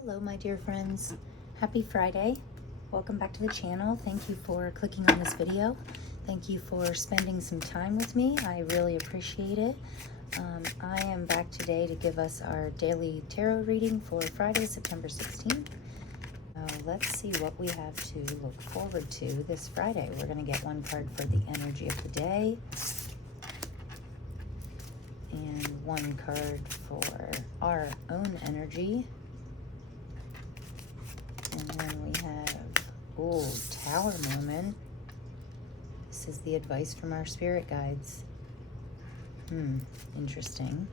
Hello, my dear friends. Happy Friday. Welcome back to the channel. Thank you for clicking on this video. Thank you for spending some time with me. I really appreciate it. I am back today to give us our daily tarot reading for Friday, September 16th. Let's see what we have to look forward to this Friday. We're going to get one card for the energy of the day and one card for our own energy. And then we have, Tower moment. This is the advice from our spirit guides. Interesting.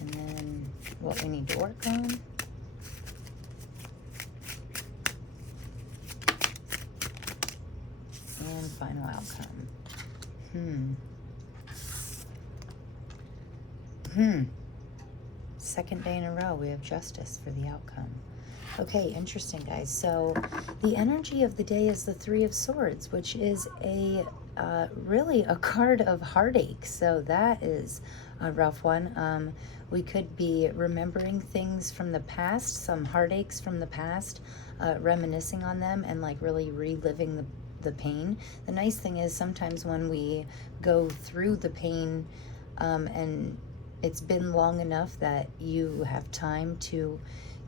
And then what we need to work on. And final outcome. Second day in a row, we have justice for the outcome. Okay, interesting, guys. So the energy of the day is the Three of Swords, which is really a card of heartache. So that is a rough one. We could be remembering things from the past, some heartaches from the past, reminiscing on them and like really reliving the pain. The nice thing is sometimes when we go through the pain and it's been long enough that you have time to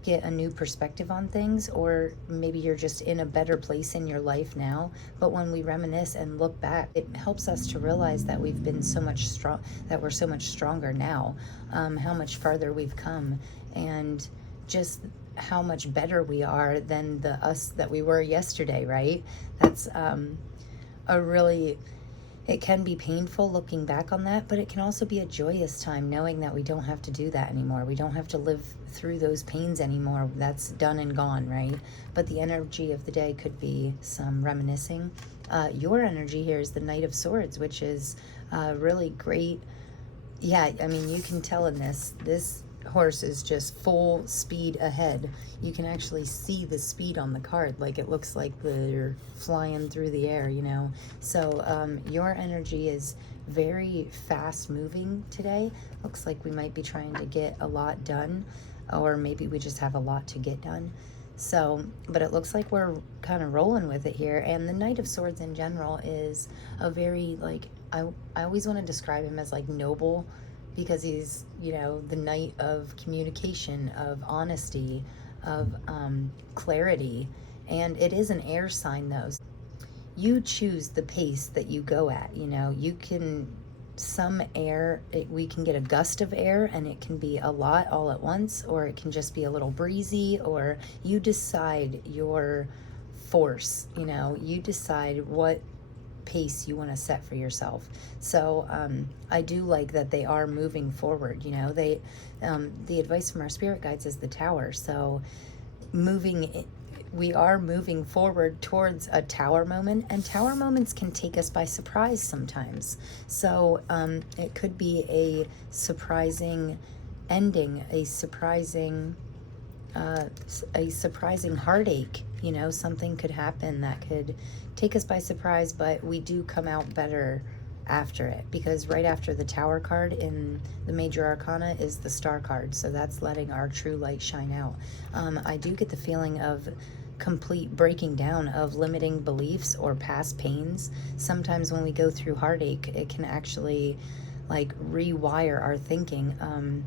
get a new perspective on things, or maybe you're just in a better place in your life now. But when we reminisce and look back, it helps us to realize that we've been so much strong, that we're so much stronger now, how much farther we've come, and just how much better we are than the us that we were yesterday, right? That's it can be painful looking back on that, but it can also be a joyous time knowing that we don't have to do that anymore. We don't have to live through those pains anymore. That's done and gone, right? But the energy of the day could be some reminiscing. Your energy here is the Knight of Swords, which is really great. Yeah, I mean, you can tell in this horse is just full speed ahead. You can actually see the speed on the card, like it looks like they're flying through the air, you know. So your energy is very fast moving today. Looks like we might be trying to get a lot done, or maybe we just have a lot to get done. So, but it looks like we're kind of rolling with it here. And the Knight of Swords in general is a very, like, I always want to describe him as like noble, because he's, you know, the knight of communication, of honesty, of clarity. And it is an air sign, though. You choose the pace that you go at, you know. You can, some air, we can get a gust of air and it can be a lot all at once, or it can just be a little breezy, or you decide your force, you know. You decide what pace you want to set for yourself. So I do like that they are moving forward, you know. They the advice from our spirit guides is the Tower. So we are moving forward towards a Tower moment, and Tower moments can take us by surprise sometimes. So it could be a surprising ending, a surprising heartache, you know. Something could happen that could take us by surprise, but we do come out better after it, because right after the Tower card in the Major Arcana is the Star card, so that's letting our true light shine out. I do get the feeling of complete breaking down of limiting beliefs or past pains. Sometimes when we go through heartache, it can actually like rewire our thinking,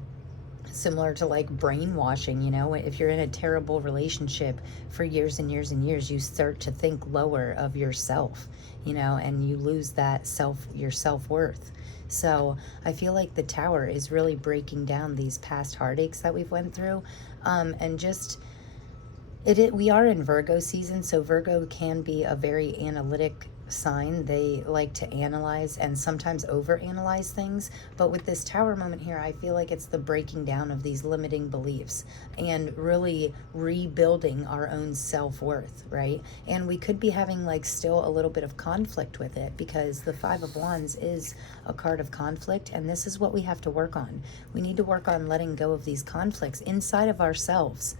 similar to like brainwashing, you know. If you're in a terrible relationship for years and years and years, you start to think lower of yourself, you know, and you lose that your self-worth. So I feel like the Tower is really breaking down these past heartaches that we've went through, and just we are in Virgo season, so Virgo can be a very analytic sign. They like to analyze and sometimes overanalyze things, but with this Tower moment here, I feel like it's the breaking down of these limiting beliefs and really rebuilding our own self-worth, right? And we could be having like still a little bit of conflict with it, because the Five of Wands is a card of conflict, and this is what we have to work on. We need to work on letting go of these conflicts inside of ourselves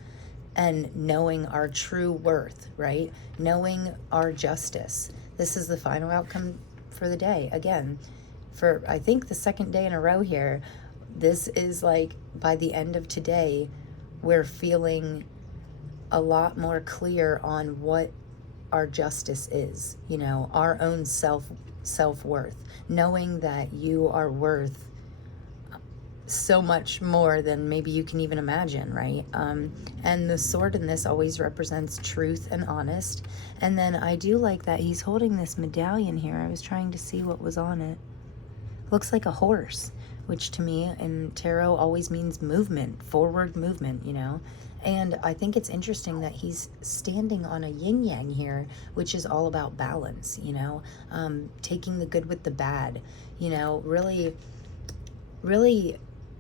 and knowing our true worth, right? Knowing our justice. This is the final outcome for the day. Again, for I think the second day in a row here, This is like, by the end of today, we're feeling a lot more clear on what our justice is, you know, our own self-worth, knowing that you are worth so much more than maybe you can even imagine, right? And the sword in this always represents truth and honest. And then I do like that he's holding this medallion here. I was trying to see what was on it. Looks like a horse, which to me in tarot always means movement, forward movement, you know. And I think it's interesting that he's standing on a yin yang here, which is all about balance, you know, taking the good with the bad, you know, really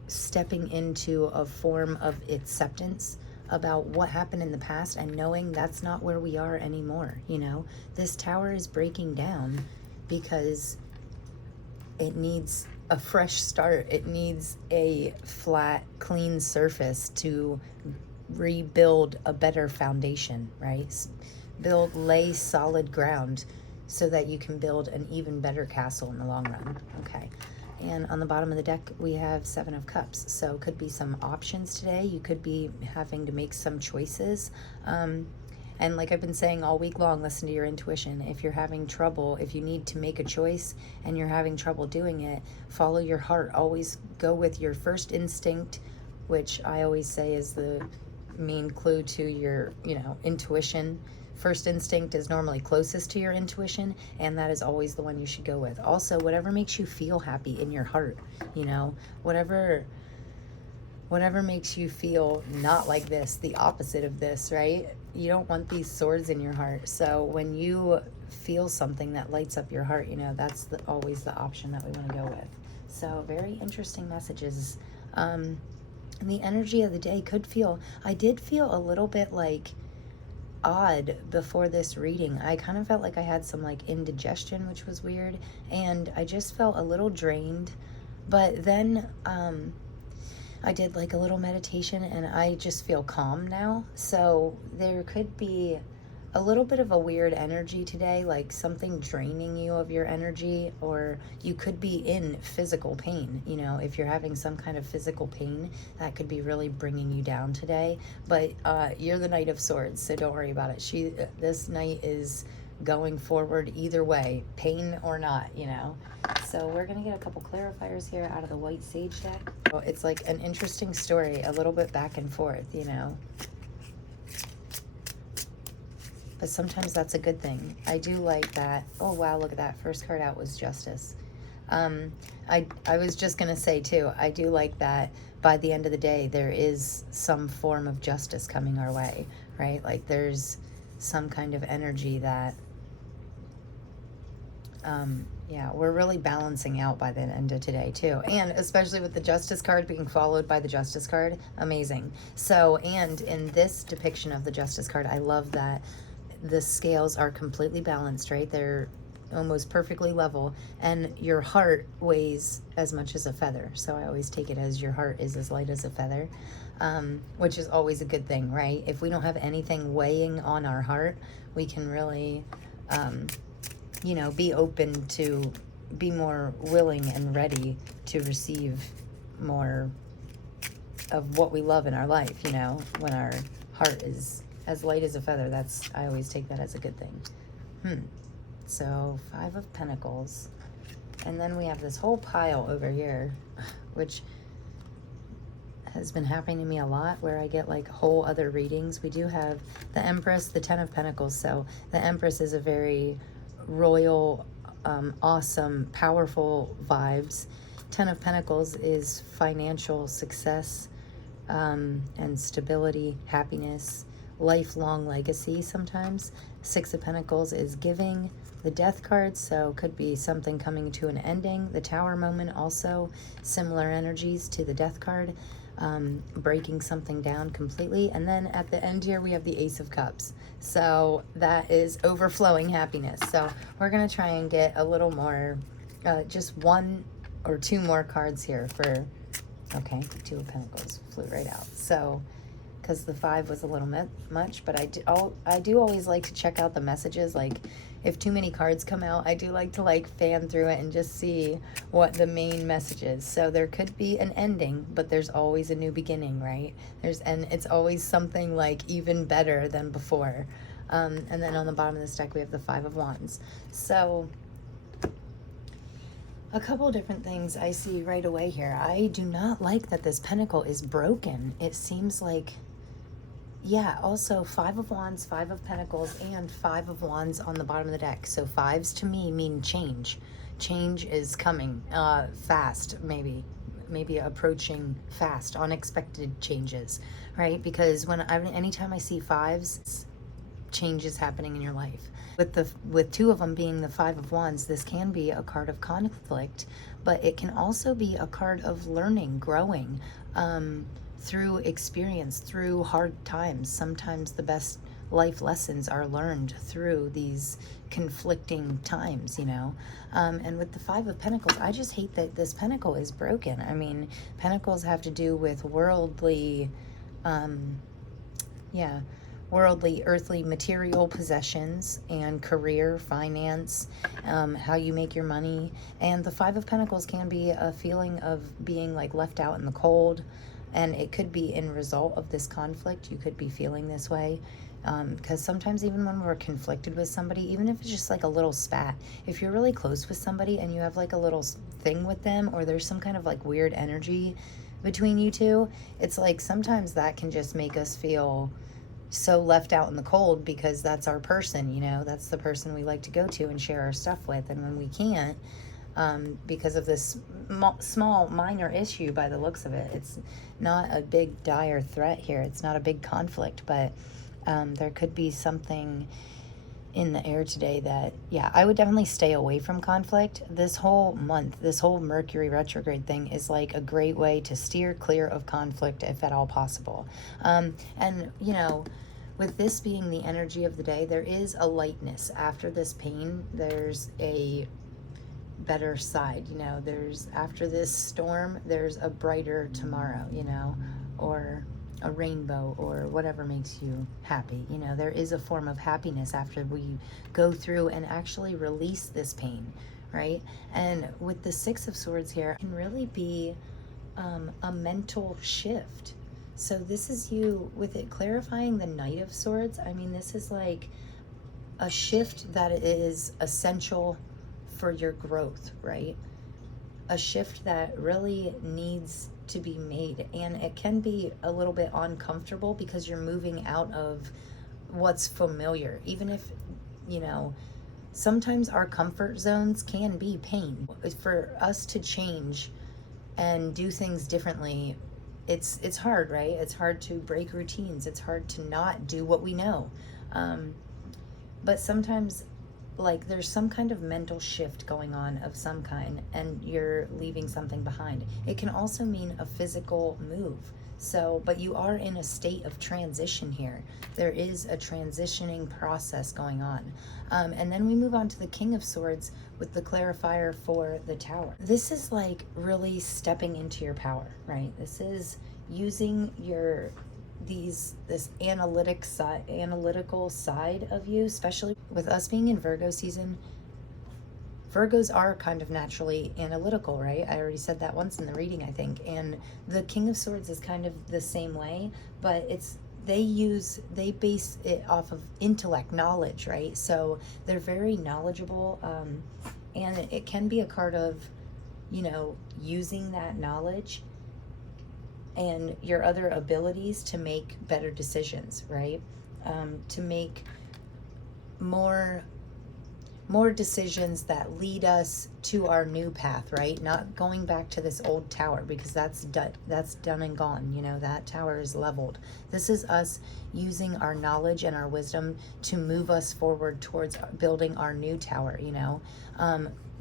stepping into a form of acceptance about what happened in the past and knowing that's not where we are anymore, you know. This tower is breaking down because it needs a fresh start. It needs a flat, clean surface to rebuild a better foundation, right? Lay solid ground so that you can build an even better castle in the long run. Okay. And on the bottom of the deck, we have 7 of Cups. So could be some options today. You could be having to make some choices. And like I've been saying all week long, listen to your intuition. If you're having trouble, if you need to make a choice and you're having trouble doing it, follow your heart. Always go with your first instinct, which I always say is the main clue to your, you know, intuition. First instinct is normally closest to your intuition, and that is always the one you should go with. Also, whatever makes you feel happy in your heart, you know, whatever makes you feel not like this, the opposite of this, right? You don't want these swords in your heart. So when you feel something that lights up your heart, you know, that's always the option that we want to go with. So very interesting messages. And the energy of the day I did feel a little bit like odd before this reading. I kind of felt like I had some like indigestion, which was weird, and I just felt a little drained. But then I did like a little meditation and I just feel calm now. So there could be a little bit of a weird energy today, like something draining you of your energy, or you could be in physical pain. You know, if you're having some kind of physical pain, that could be really bringing you down today. But you're the Knight of Swords, so don't worry about it. This knight is going forward either way, pain or not, you know. So we're gonna get a couple clarifiers here out of the White Sage deck. It's like an interesting story, a little bit back and forth, you know. But sometimes that's a good thing. I do like that. Oh, wow, look at that. First card out was Justice. I was just going to say, too, I do like that by the end of the day, there is some form of justice coming our way, right? Like there's some kind of energy that, yeah, we're really balancing out by the end of today, too. And especially with the Justice card being followed by the Justice card, amazing. So, and in this depiction of the Justice card, I love that the scales are completely balanced, right? They're almost perfectly level, and your heart weighs as much as a feather. So I always take it as your heart is as light as a feather, which is always a good thing, right? If we don't have anything weighing on our heart, we can really, you know, be open to, be more willing and ready to receive more of what we love in our life, you know, when our heart is as light as a feather. That's, I always take that as a good thing. So 5 of Pentacles, and then we have this whole pile over here, which has been happening to me a lot, where I get like whole other readings. We do have the Empress, the 10 of Pentacles. So the Empress is a very royal, awesome, powerful vibes. 10 of Pentacles is financial success, and stability, happiness, lifelong legacy sometimes. 6 of Pentacles is giving. The Death card, so could be something coming to an ending. The Tower moment, also similar energies to the Death card, breaking something down completely. And then at the end here we have the Ace of Cups, so that is overflowing happiness. So we're gonna try and get a little more, just 1 or 2 more cards here for, okay, 2 of Pentacles flew right out. So because the 5 was a little much, but I do always like to check out the messages. Like, if too many cards come out, I do like to like fan through it and just see what the main message is. So there could be an ending, but there's always a new beginning, right? And it's always something like even better than before. And then on the bottom of this deck, we have the Five of Wands. So a couple different things I see right away here. I do not like that this pentacle is broken. It seems like, yeah, also Five of Wands, Five of Pentacles, and Five of Wands on the bottom of the deck. So fives to me mean change. Change is coming fast, maybe approaching fast, unexpected changes, right? Because anytime I see fives, change is happening in your life. With two of them being the Five of Wands, this can be a card of conflict, but it can also be a card of learning, growing, through experience, through hard times. Sometimes the best life lessons are learned through these conflicting times, you know. And with the Five of Pentacles, I just hate that this pentacle is broken. I mean, pentacles have to do with worldly, worldly, earthly, material possessions and career, finance, how you make your money. And the Five of Pentacles can be a feeling of being like left out in the cold. And it could be in result of this conflict. You could be feeling this way. Because sometimes even when we're conflicted with somebody, even if it's just like a little spat, if you're really close with somebody and you have like a little thing with them, or there's some kind of like weird energy between you two, it's like sometimes that can just make us feel so left out in the cold, because that's our person, you know, that's the person we like to go to and share our stuff with. And when we can't, because of this small minor issue, by the looks of it, it's not a big dire threat here, it's not a big conflict, but there could be something in the air today that, yeah, I would definitely stay away from conflict. This whole month, this whole Mercury retrograde thing is like a great way to steer clear of conflict if at all possible. And, you know, with this being the energy of the day, there is a lightness. After this pain, there's a better side, you know. After this storm, there's a brighter tomorrow, you know, or a rainbow, or whatever makes you happy. You know, there is a form of happiness after we go through and actually release this pain, right? And with the Six of Swords here, it can really be a mental shift. So this is you, with it clarifying the Knight of Swords. I mean, this is like a shift that is essential for your growth, right? A shift that really needs to be made, and it can be a little bit uncomfortable because you're moving out of what's familiar. Even if, you know, sometimes our comfort zones can be pain. For us to change and do things differently, it's hard, right? It's hard to break routines. It's hard to not do what we know. But sometimes, like, there's some kind of mental shift going on of some kind, and you're leaving something behind. It can also mean a physical move. So, but you are in a state of transition here. There is a transitioning process going on. And then we move on to the King of Swords with the clarifier for the Tower. This is like really stepping into your power, right? This is using this analytical side of you, especially with us being in Virgo season. Virgos are kind of naturally analytical, right? I already said that once in the reading, I think. And the King of Swords is kind of the same way, but they base it off of intellect, knowledge, right? So they're very knowledgeable, and it can be a card of, you know, using that knowledge and your other abilities to make better decisions, right? To make more decisions that lead us to our new path, right? Not going back to this old tower, because that's done and gone. You know, that tower is leveled. This is us using our knowledge and our wisdom to move us forward towards building our new tower, you know,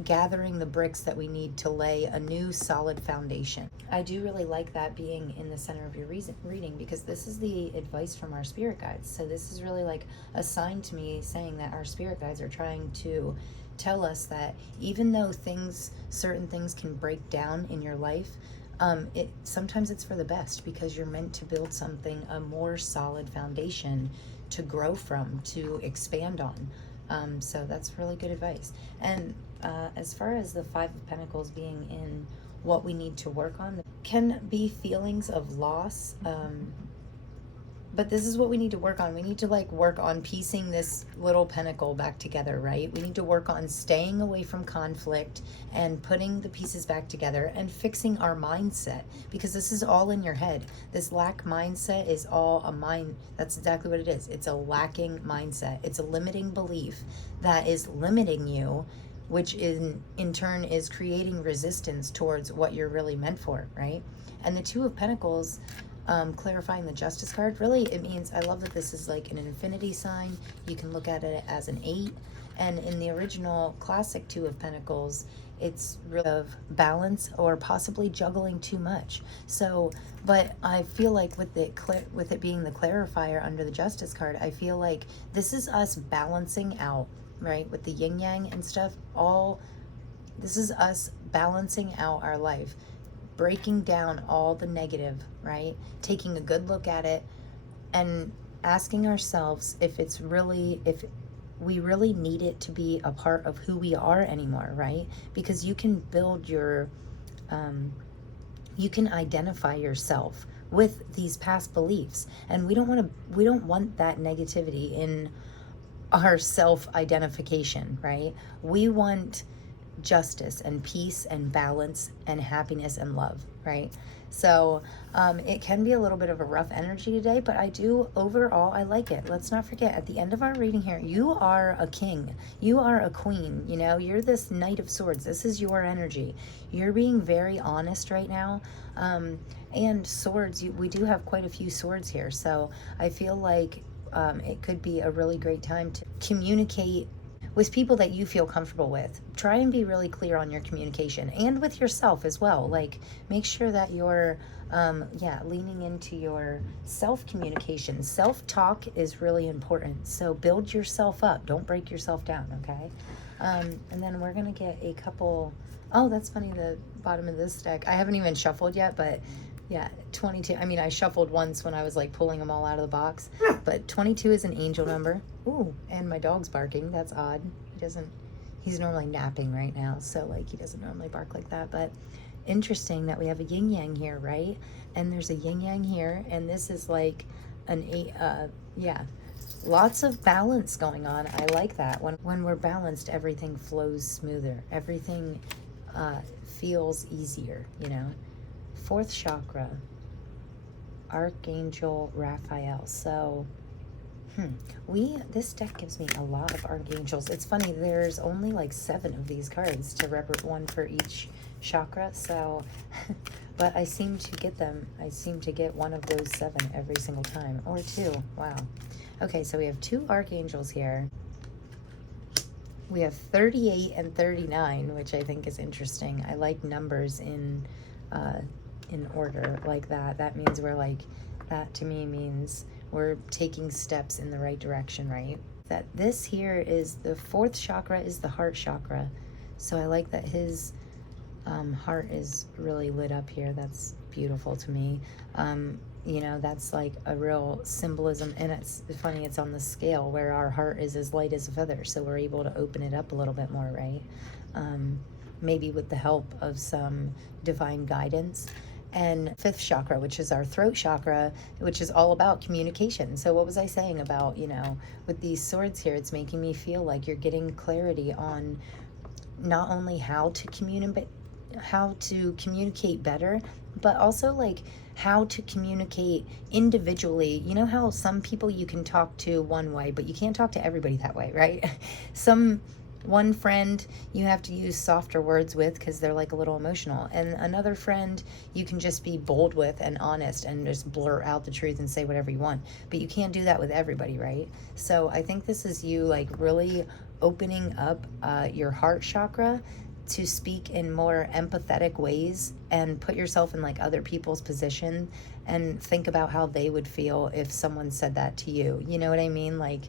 gathering the bricks that we need to lay a new solid foundation. I do really like that being in the center of your reading, because this is the advice from our spirit guides. So this is really like a sign to me saying that our spirit guides are trying to tell us that even though certain things can break down in your life, sometimes it's for the best, because you're meant to build something, a more solid foundation to grow from, to expand on. So that's really good advice. And as far as the Five of Pentacles being in what we need to work on, can be feelings of loss. But this is what we need to work on. We need to like work on piecing this little pentacle back together, right? We need to work on staying away from conflict and putting the pieces back together and fixing our mindset, because this is all in your head. This lack mindset is all a mind. That's exactly what it is. It's a lacking mindset. It's a limiting belief that is limiting you, which in turn is creating resistance towards what you're really meant for, right? And the Two of Pentacles, clarifying the Justice card, really it means, I love that this is like an infinity sign. You can look at it as an 8, and in the original classic Two of Pentacles, it's really of balance or possibly juggling too much. So, but I feel like with it being the clarifier under the Justice card, I feel like this is us balancing out, right, with the yin yang and stuff. This is us balancing out our life, breaking down all the negative, right? Taking a good look at it and asking ourselves if we really need it to be a part of who we are anymore, right? Because you can build you can identify yourself with these past beliefs, and we don't want that negativity in our self-identification, right? We want justice and peace and balance and happiness and love, right? So it can be a little bit of a rough energy today, but overall I like it. Let's not forget, at the end of our reading here, you are a king, you are a queen, you're this Knight of Swords. This is your energy. You're being very honest right now. And swords, we do have quite a few swords here, so I feel like it could be a really great time to communicate with people that you feel comfortable with. Try and be really clear on your communication, and with yourself as well. Like, make sure that you're leaning into your self-communication. Self-talk is really important, so build yourself up. Don't break yourself down, okay? And then we're gonna get a couple. Oh, that's funny, the bottom of this deck, I haven't even shuffled yet, but yeah, 22. I mean, I shuffled once when I was like pulling them all out of the box, but 22 is an angel number. Ooh, and my dog's barking. That's odd. He's normally napping right now, so like he doesn't normally bark like that, but interesting that we have a yin yang here, right? And there's a yin yang here, and this is like lots of balance going on. I like that. When we're balanced, everything flows smoother. Everything feels easier, Fourth chakra, Archangel Raphael. So, this deck gives me a lot of archangels. It's funny, there's only like 7 of these cards to represent one for each chakra. So, but I seem to get them. I seem to get one of those 7 every single time, or 2. Wow. Okay, so we have 2 archangels here. We have 38 and 39, which I think is interesting. I like numbers in order like that. That means that to me means we're taking steps in the right direction, right? That this here is the 4th chakra, is the heart chakra. So I like that his heart is really lit up here. That's beautiful to me. That's like a real symbolism, and it's funny, it's on the scale where our heart is as light as a feather, so we're able to open it up a little bit more, right? Maybe with the help of some divine guidance. And 5th chakra, which is our throat chakra, which is all about communication. So what was I saying about, with these swords here, it's making me feel like you're getting clarity on not only how to communicate better, but also like how to communicate individually. You know how some people you can talk to one way, but you can't talk to everybody that way, right? One friend you have to use softer words with because they're like a little emotional, and another friend you can just be bold with and honest and just blurt out the truth and say whatever you want, but you can't do that with everybody, right? So I think this is you like really opening up your heart chakra to speak in more empathetic ways and put yourself in like other people's position and think about how they would feel if someone said that to you. You know what I mean? Like,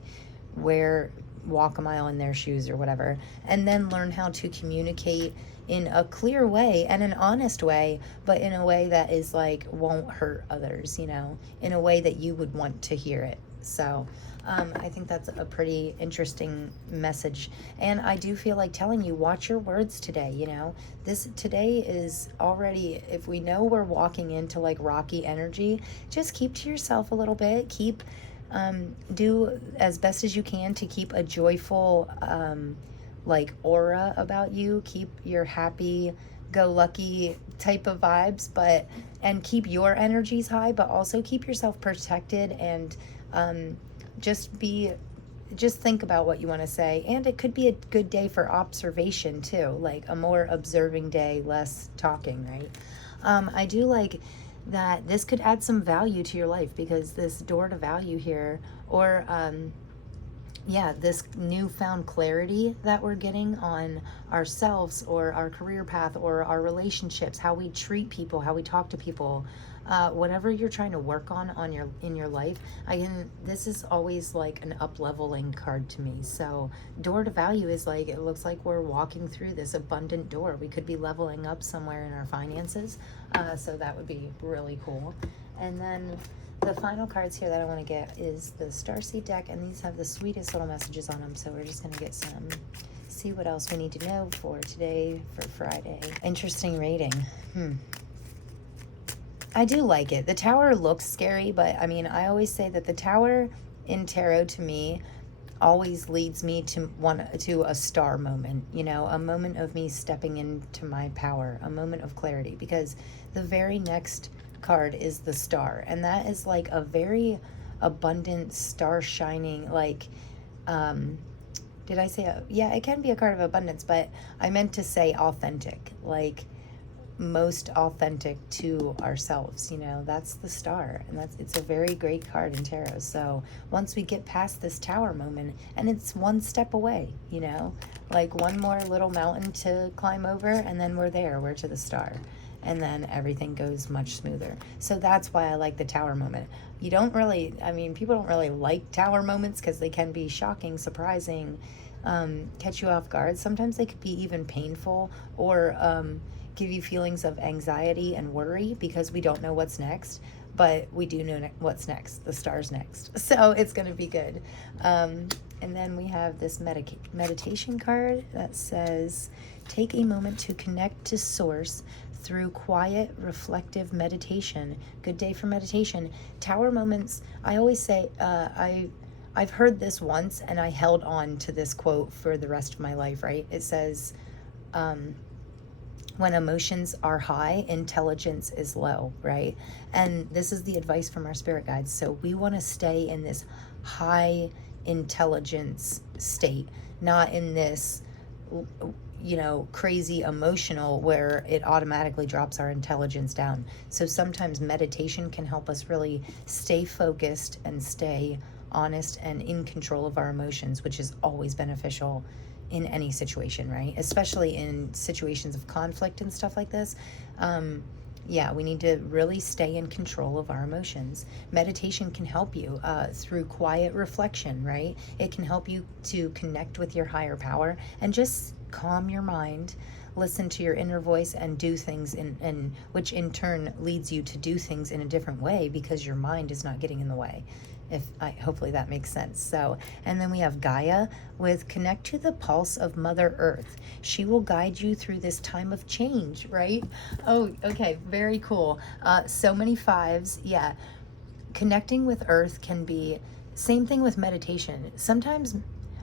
walk a mile in their shoes or whatever, and then learn how to communicate in a clear way and an honest way, but in a way that is like won't hurt others, in a way that you would want to hear it, So I think that's a pretty interesting message. And I do feel like telling you, watch your words today. You know, this today is already, if we know we're walking into like rocky energy, just keep to yourself a little bit. Keep, do as best as you can to keep a joyful, like aura about you. Keep your happy go lucky type of vibes, and keep your energies high, but also keep yourself protected, and just think about what you want to say. And it could be a good day for observation too, like a more observing day, less talking, right? I do like that this could add some value to your life, because this door to value here, or this newfound clarity that we're getting on ourselves or our career path or our relationships, how we treat people, how we talk to people, whatever you're trying to work on in your life. This is always like an up-leveling card to me. So door to value is like, it looks like we're walking through this abundant door. We could be leveling up somewhere in our finances. So that would be really cool. And then the final cards here that I want to get is the Starseed deck, and these have the sweetest little messages on them. So we're just going to get see what else we need to know for today, for Friday. Interesting rating. I do like it. The Tower looks scary, but I mean, I always say that the Tower in tarot to me always leads me to a star moment, you know, a moment of me stepping into my power, a moment of clarity, because the very next card is the Star, and that is like a very abundant star shining, like did I say yeah, it can be a card of abundance, but I meant to say authentic, like most authentic to ourselves, you know. That's the Star, and it's a very great card in tarot. So once we get past this Tower moment, and it's one step away, you know, like one more little mountain to climb over, and then we're to the Star, and then everything goes much smoother. So that's why I like the Tower moment. People don't really like Tower moments because they can be shocking, surprising, catch you off guard. Sometimes they could be even painful, or give you feelings of anxiety and worry because we don't know what's next, but we do know what's next. The Star's next. So it's going to be good. And then we have this meditation card that says, take a moment to connect to Source through quiet, reflective meditation. Good day for meditation. Tower moments, I always say, I've heard this once and I held on to this quote for the rest of my life, right? It says, when emotions are high, intelligence is low, right? And this is the advice from our spirit guides. So we want to stay in this high intelligence state, not in this, you know, crazy emotional where it automatically drops our intelligence down. So sometimes meditation can help us really stay focused and stay honest and in control of our emotions, which is always beneficial in any situation, right? Especially in situations of conflict and stuff like this. We need to really stay in control of our emotions. Meditation can help you through quiet reflection, right? It can help you to connect with your higher power and just calm your mind, listen to your inner voice, and do things in which in turn leads you to do things in a different way because your mind is not getting in the way. Hopefully that makes sense. So, and then we have Gaia with connect to the pulse of Mother Earth. She will guide you through this time of change, right? Oh, okay, very cool. So many fives, yeah. Connecting with Earth can be, same thing with meditation. Sometimes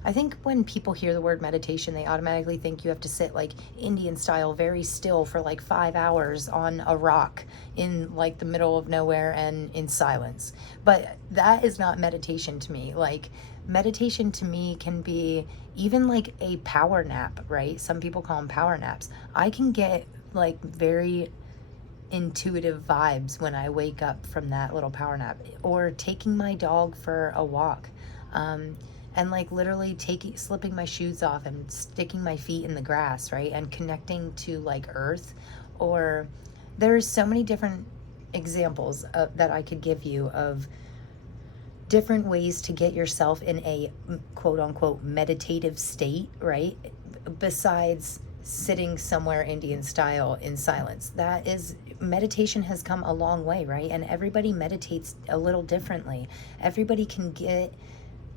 I think when people hear the word meditation, they automatically think you have to sit like Indian style, very still for like 5 hours on a rock in like the middle of nowhere and in silence. But that is not meditation to me. Like meditation to me can be even like a power nap, right? Some people call them power naps. I can get like very intuitive vibes when I wake up from that little power nap, or taking my dog for a walk. And like literally slipping my shoes off and sticking my feet in the grass, right? And connecting to like earth. Or there's so many different examples that I could give you of different ways to get yourself in a quote unquote meditative state, right? Besides sitting somewhere Indian style in silence. That is meditation has come a long way, right? And everybody meditates a little differently. Everybody can get,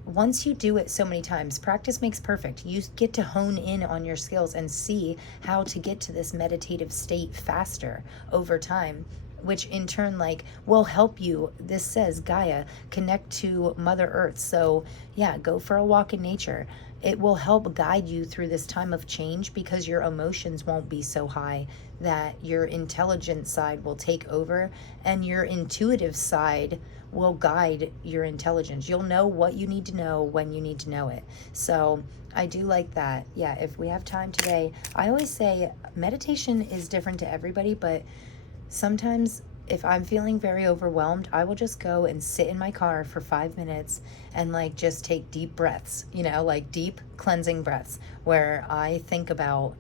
once you do it so many times, practice makes perfect. You get to hone in on your skills and see how to get to this meditative state faster over time, which in turn like will help you. This says Gaia, connect to Mother Earth. So yeah, go for a walk in nature. It will help guide you through this time of change, because your emotions won't be so high, that your intelligent side will take over and your intuitive side will guide your intelligence. You'll know what you need to know when you need to know it. So I do like that. Yeah, if we have time today, I always say meditation is different to everybody, but sometimes if I'm feeling very overwhelmed, I will just go and sit in my car for 5 minutes and like just take deep breaths, like deep cleansing breaths, where I think about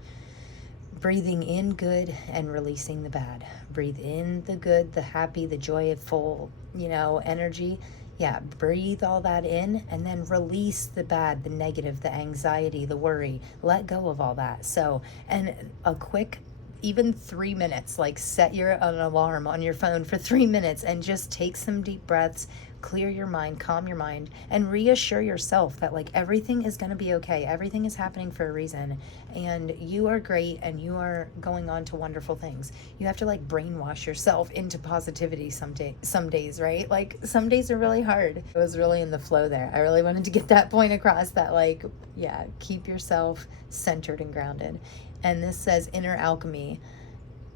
breathing in good and releasing the bad. Breathe in the good, the happy, the joyful, energy. Yeah, breathe all that in and then release the bad, the negative, the anxiety, the worry. Let go of all that. So, and a quick, even 3 minutes, like set an alarm on your phone for 3 minutes and just take some deep breaths, clear your mind, calm your mind, and reassure yourself that like everything is going to be okay. Everything is happening for a reason, and you are great, and you are going on to wonderful things. You have to like brainwash yourself into positivity some days, right? Like some days are really hard. It was really in the flow there. I really wanted to get that point across, that like, yeah, keep yourself centered and grounded. And this says inner alchemy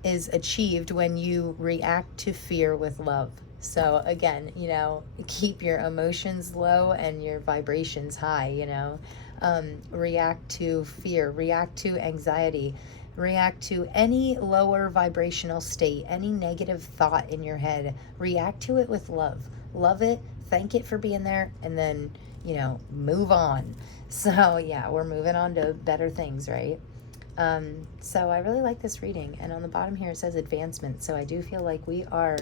is achieved when you react to fear with love. So again, keep your emotions low and your vibrations high, react to fear, react to anxiety, react to any lower vibrational state, any negative thought in your head, react to it with love. Love it, thank it for being there, and then, move on. So yeah, we're moving on to better things, right? So I really like this reading. And on the bottom here it says advancement. So I do feel like we are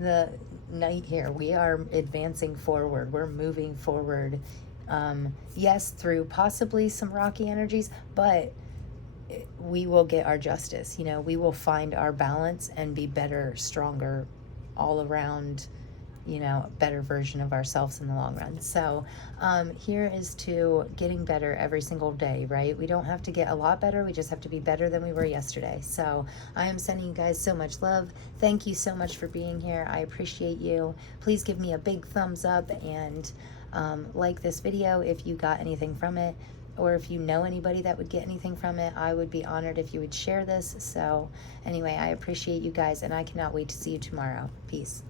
the knight here. We are advancing forward. We're moving forward. Yes, through possibly some rocky energies, but we will get our justice. We will find our balance and be better, stronger, all around, better version of ourselves in the long run. So here is to getting better every single day, right? We don't have to get a lot better. We just have to be better than we were yesterday. So I am sending you guys so much love. Thank you so much for being here. I appreciate you. Please give me a big thumbs up and like this video if you got anything from it, or if you know anybody that would get anything from it. I would be honored if you would share this. So anyway, I appreciate you guys, and I cannot wait to see you tomorrow. Peace.